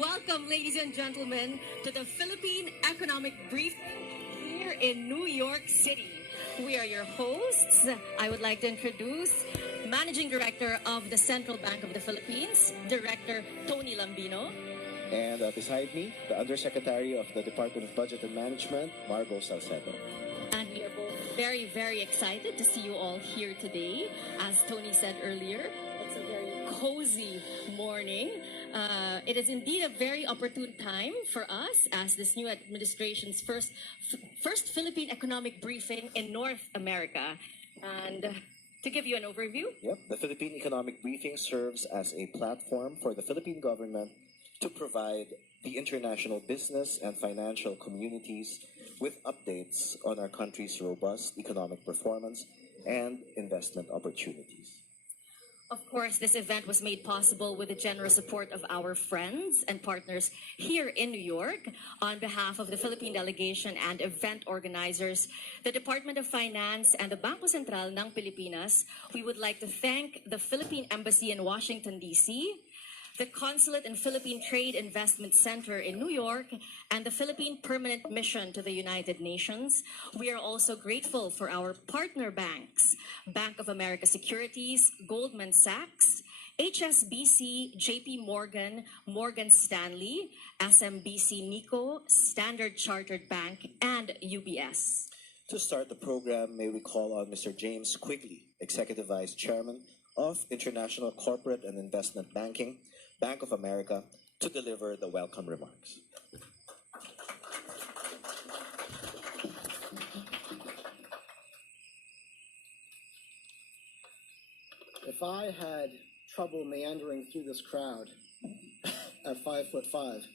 Welcome, ladies and gentlemen, to the Philippine Economic Briefing here in New York City. We are your hosts. I would like to introduce Managing Director of the Central Bank of the Philippines, Director Tony Lambino. And beside me, the Undersecretary of the Department of Budget and Management, MARCOS. And we are both very, very excited to see you all here today. As Tony said earlier, it's a very cozy morning. It is indeed a very opportune time for us as this new administration's first Philippine economic briefing in North America. And to give you an overview. Yep, the Philippine Economic Briefing serves as a platform for the Philippine government to provide the international business and financial communities with updates on our country's robust economic performance and investment opportunities. Of course, this event was made possible with the generous support of our friends and partners here in New York. On behalf of the Philippine delegation and event organizers, the Department of Finance and the Bangko Sentral ng Pilipinas, we would like to thank the Philippine Embassy in Washington, D.C., the Consulate and Philippine Trade Investment Center in New York, and the Philippine Permanent Mission to the United Nations. We are also grateful for our partner banks, Bank of America Securities, Goldman Sachs, HSBC, JP Morgan, Morgan Stanley, SMBC Nikko, Standard Chartered Bank, and UBS. To start the program, may we call on Mr. James Quigley, Executive Vice Chairman of International Corporate and Investment Banking, Bank of America, to deliver the welcome remarks. If I had trouble meandering through this crowd at 5'5",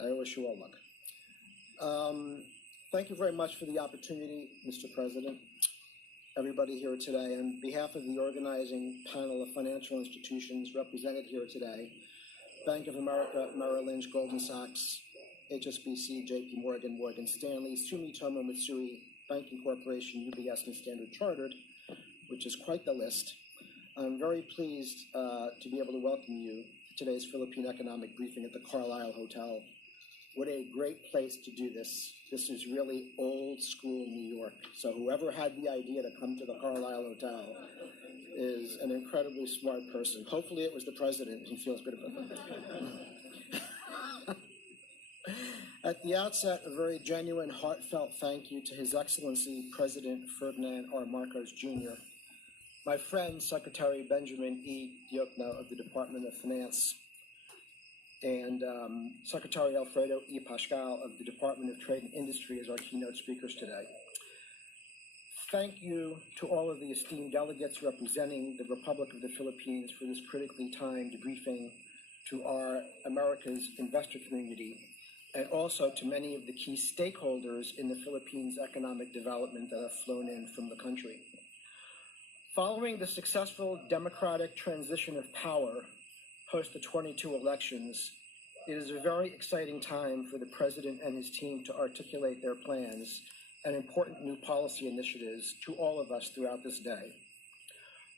I wish you all luck. Thank you very much for the opportunity, Mr. President. Everybody here today, on behalf of the organizing panel of financial institutions represented here today, Bank of America, Merrill Lynch, Goldman Sachs, HSBC, JP Morgan, Morgan Stanley, Sumitomo Mitsui, Banking Corporation, UBS, and Standard Chartered, which is quite the list. I'm very pleased to be able to welcome you to today's Philippine Economic Briefing at the Carlisle Hotel. What a great place to do this. This is really old school New York. So whoever had the idea to come to the Carlisle Hotel is an incredibly smart person. Hopefully it was the president. He feels good about that. At the outset, a very genuine, heartfelt thank you to His Excellency President Ferdinand R. Marcos Jr., my friend Secretary Benjamin E. Diokno of the Department of Finance, and Secretary Alfredo E. Pascal of the Department of Trade and Industry as our keynote speakers today. Thank you to all of the esteemed delegates representing the Republic of the Philippines for this critically timed briefing, to our America's investor community, and also to many of the key stakeholders in the Philippines' economic development that have flown in from the country. Following the successful democratic transition of power post the 22 elections, it is a very exciting time for the President and his team to articulate their plans and important new policy initiatives to all of us throughout this day.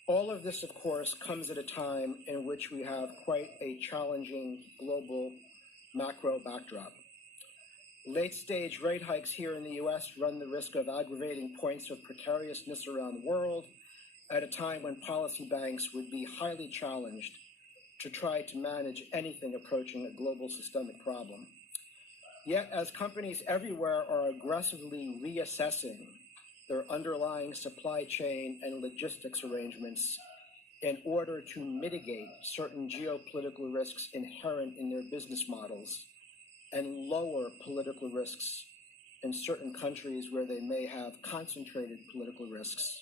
All of this, of course, comes at a time in which we have quite a challenging global macro backdrop. Late-stage rate hikes here in the U.S. run the risk of aggravating points of precariousness around the world at a time when policy banks would be highly challenged to try to manage anything approaching a global systemic problem. Yet, as companies everywhere are aggressively reassessing their underlying supply chain and logistics arrangements in order to mitigate certain geopolitical risks inherent in their business models and lower political risks in certain countries where they may have concentrated political risks,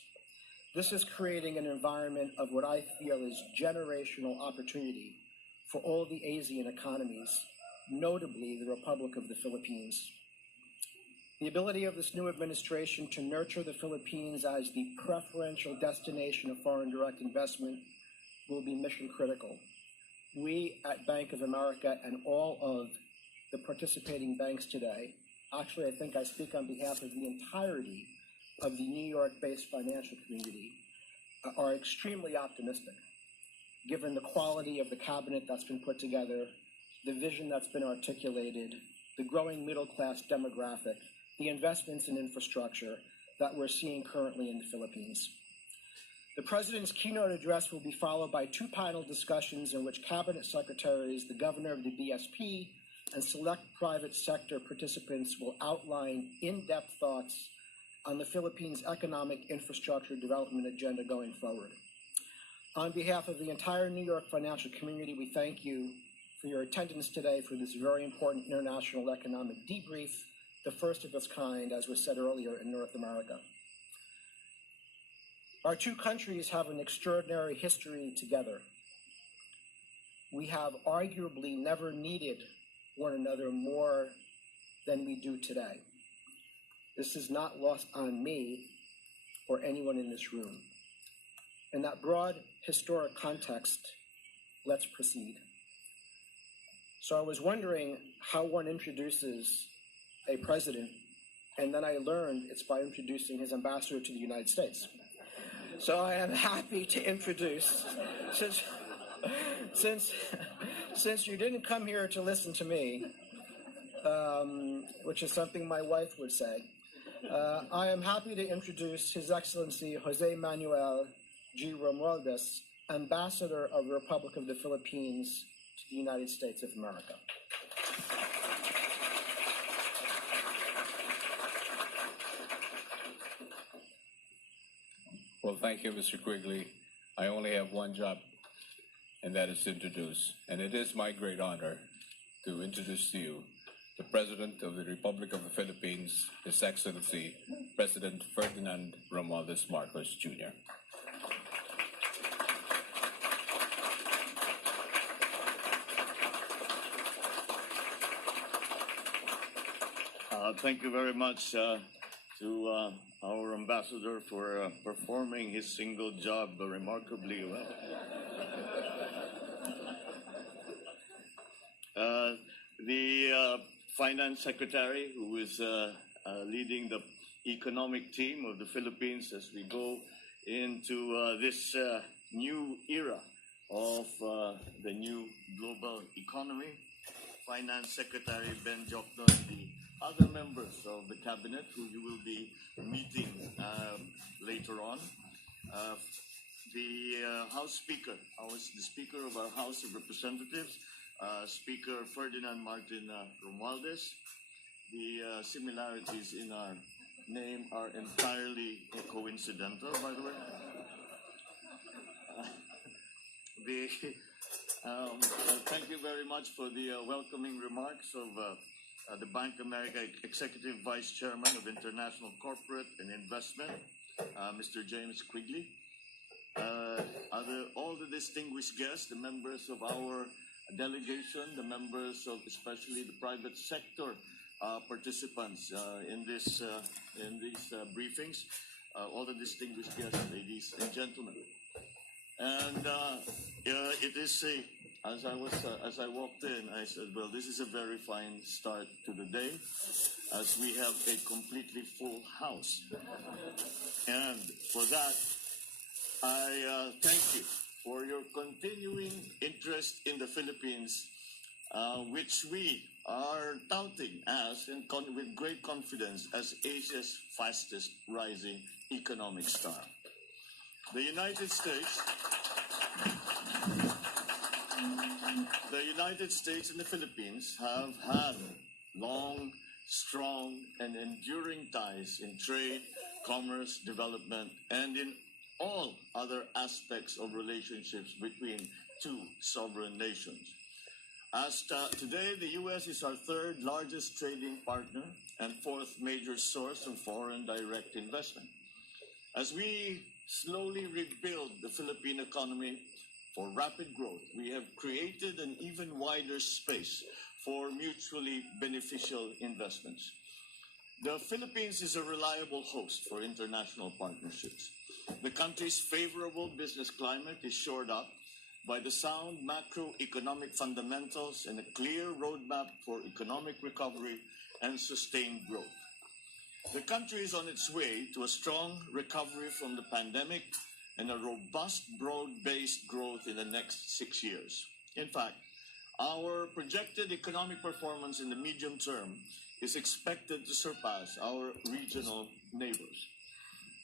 this is creating an environment of what I feel is generational opportunity for all the Asian economies, notably the Republic of the Philippines. The ability of this new administration to nurture the Philippines as the preferential destination of foreign direct investment will be mission critical. We at Bank of America and all of the participating banks today, actually I think I speak on behalf of the entirety of the New York-based financial community, are extremely optimistic, given the quality of the cabinet that's been put together, the vision that's been articulated, the growing middle-class demographic, the investments in infrastructure that we're seeing currently in the Philippines. The President's keynote address will be followed by two panel discussions in which Cabinet Secretaries, the Governor of the BSP, and select private sector participants will outline in-depth thoughts on the Philippines' economic infrastructure development agenda going forward. On behalf of the entire New York financial community, we thank you for your attendance today for this very important international economic debrief, the first of its kind, as was said earlier, in North America. Our two countries have an extraordinary history together. We have arguably never needed one another more than we do today. This is not lost on me or anyone in this room. In that broad historic context, let's proceed. So I was wondering how one introduces a president, and then I learned it's by introducing his ambassador to the United States. So I am happy to introduce, since you didn't come here to listen to me, which is something my wife would say, I am happy to introduce His Excellency Jose Manuel G. Romualdez, Ambassador of the Republic of the Philippines to the United States of America. Well, thank you, Mr. Quigley. I only have one job, and that is to introduce. And it is my great honor to introduce to you the President of the Republic of the Philippines, His Excellency, President Ferdinand Romualdez Marcos, Jr. Thank you very much to our ambassador for performing his single job remarkably well. The Finance Secretary, who is leading the economic team of the Philippines as we go into this new era of the new global economy, Finance Secretary Ben Jokno, and the other members of the cabinet who you will be meeting later on. The House Speaker, the Speaker of our House of Representatives, Speaker Ferdinand Martin Romualdez. The similarities in our name are entirely coincidental, by the way. Thank you very much for the welcoming remarks of the Bank of America Executive Vice Chairman of International Corporate and Investment, Mr. James Quigley. All the distinguished guests, the members of our delegation, the members of especially the private sector participants in these briefings, all the distinguished guests, ladies and gentlemen. And it is as I walked in, I said, well, this is a very fine start to the day, as we have a completely full house. And for that, I thank you for your continuing interest in the Philippines, which we are touting as, with great confidence, as Asia's fastest rising economic star. The United States and the Philippines have had long, strong, and enduring ties in trade, commerce, development, and in all other aspects of relationships between two sovereign nations. As today, the U.S. is our third largest trading partner and fourth major source of foreign direct investment. As we slowly rebuild the Philippine economy for rapid growth, we have created an even wider space for mutually beneficial investments. The Philippines is a reliable host for international partnerships. The country's favorable business climate is shored up by the sound macroeconomic fundamentals and a clear roadmap for economic recovery and sustained growth. The country is on its way to a strong recovery from the pandemic and a robust, broad-based growth in the next 6 years. In fact, Our projected economic performance in the medium term is expected to surpass our regional neighbors.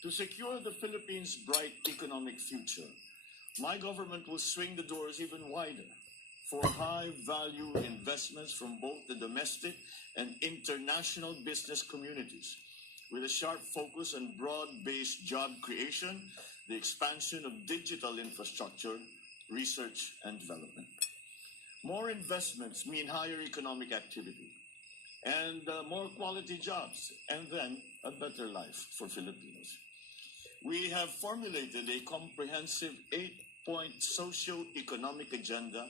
To secure the Philippines' bright economic future, my government will swing the doors even wider for high-value investments from both the domestic and international business communities, with a sharp focus on broad-based job creation, the expansion of digital infrastructure, research and development. More investments mean higher economic activity and more quality jobs, and then a better life for Filipinos. We have formulated a comprehensive 8-point socio-economic agenda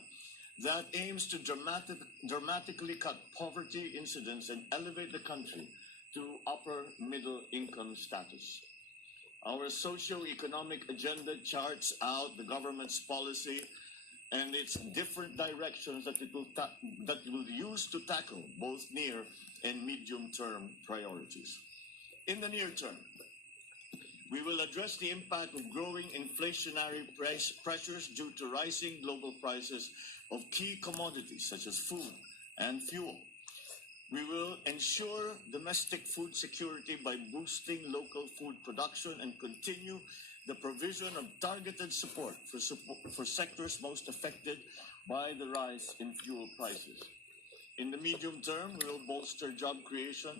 that aims to dramatically cut poverty incidence and elevate the country to upper middle income status. Our socio-economic agenda charts out the government's policy and its different directions that it will use to tackle both near and medium-term priorities. In the near term, we will address the impact of growing inflationary pressures due to rising global prices of key commodities such as food and fuel. We will ensure domestic food security by boosting local food production and continue the provision of targeted support for sectors most affected by the rise in fuel prices. In the medium term, we will bolster job creation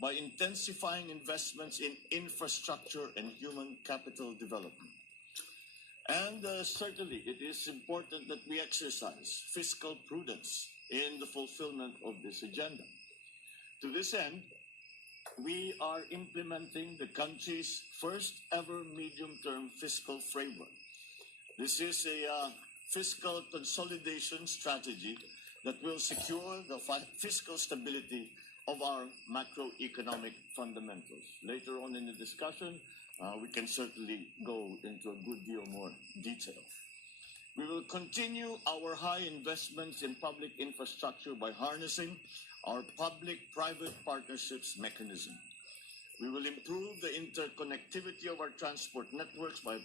by intensifying investments in infrastructure and human capital development. And certainly, it is important that we exercise fiscal prudence in the fulfillment of this agenda. To this end, we are implementing the country's first ever medium-term fiscal framework. This is a fiscal consolidation strategy that will secure the fiscal stability of our macroeconomic fundamentals. Later on in the discussion, we can certainly go into a good deal more detail. We will continue our high investments in public infrastructure by harnessing our public-private partnerships mechanism. We will improve the interconnectivity of our transport networks by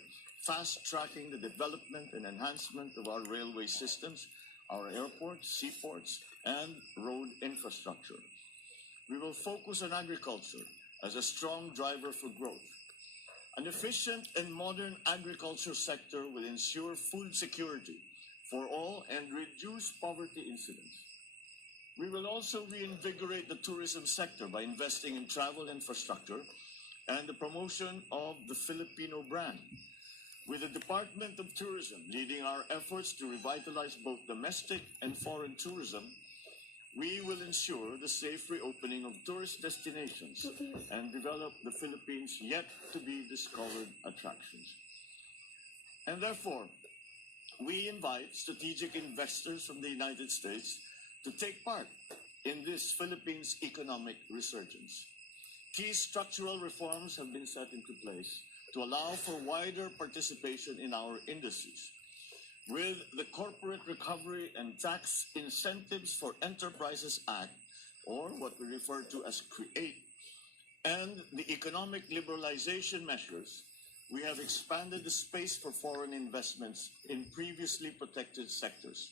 fast-tracking the development and enhancement of our railway systems, our airports, seaports, and road infrastructure. We will focus on agriculture as a strong driver for growth. An efficient and modern agriculture sector will ensure food security for all and reduce poverty incidence. We will also reinvigorate the tourism sector by investing in travel infrastructure and the promotion of the Filipino brand, with the Department of Tourism leading our efforts to revitalize both domestic and foreign tourism. We will ensure the safe reopening of tourist destinations and develop the Philippines' yet-to-be-discovered attractions. And therefore, we invite strategic investors from the United States to take part in this Philippines' economic resurgence. Key structural reforms have been set into place to allow for wider participation in our industries. With the Corporate Recovery and Tax Incentives for Enterprises Act, or what we refer to as CREATE, and the economic liberalization measures, we have expanded the space for foreign investments in previously protected sectors,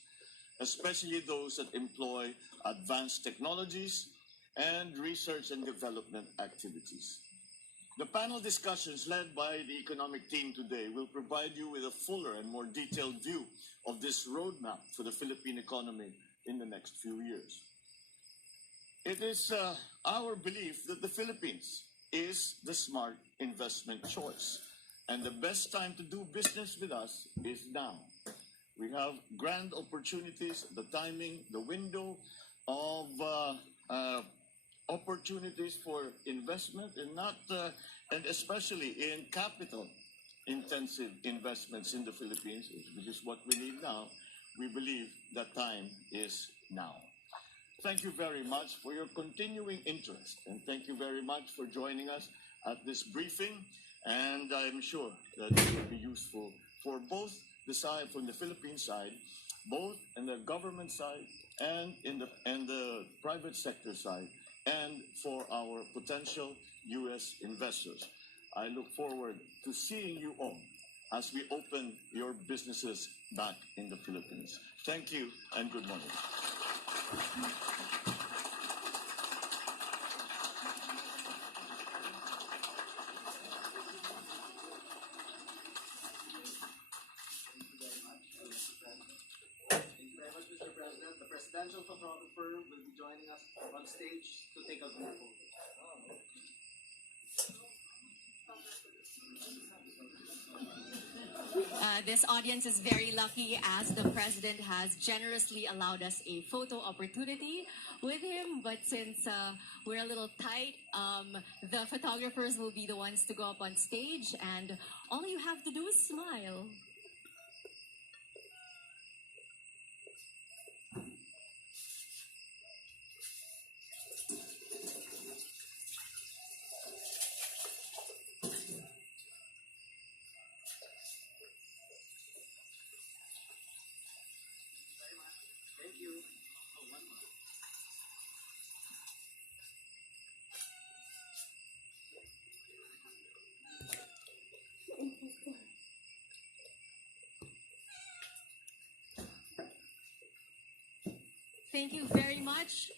especially those that employ advanced technologies and research and development activities. The panel discussions led by the economic team today will provide you with a fuller and more detailed view of this roadmap for the Philippine economy in the next few years. It is our belief that the Philippines is the smart investment choice, and the best time to do business with us is now. We have grand opportunities, the timing, the window of opportunities for investment, and especially in capital-intensive investments in the Philippines, which is what we need now. We believe that time is now. Thank you very much for your continuing interest, and thank you very much for joining us at this briefing. And I'm sure that it will be useful for both the side, from the Philippine side, both in the government side and in the private sector side, and for our potential U.S. investors. I look forward to seeing you all as we open your business. businesses back in the Philippines. Thank you and good morning. Thank you very much, Mr. President. The presidential photographer will be joining us on stage to take a group photo. This audience is very lucky as the president has generously allowed us a photo opportunity with him. But since we're a little tight, the photographers will be the ones to go up on stage, and all you have to do is smile. Thank you. Thank you very much.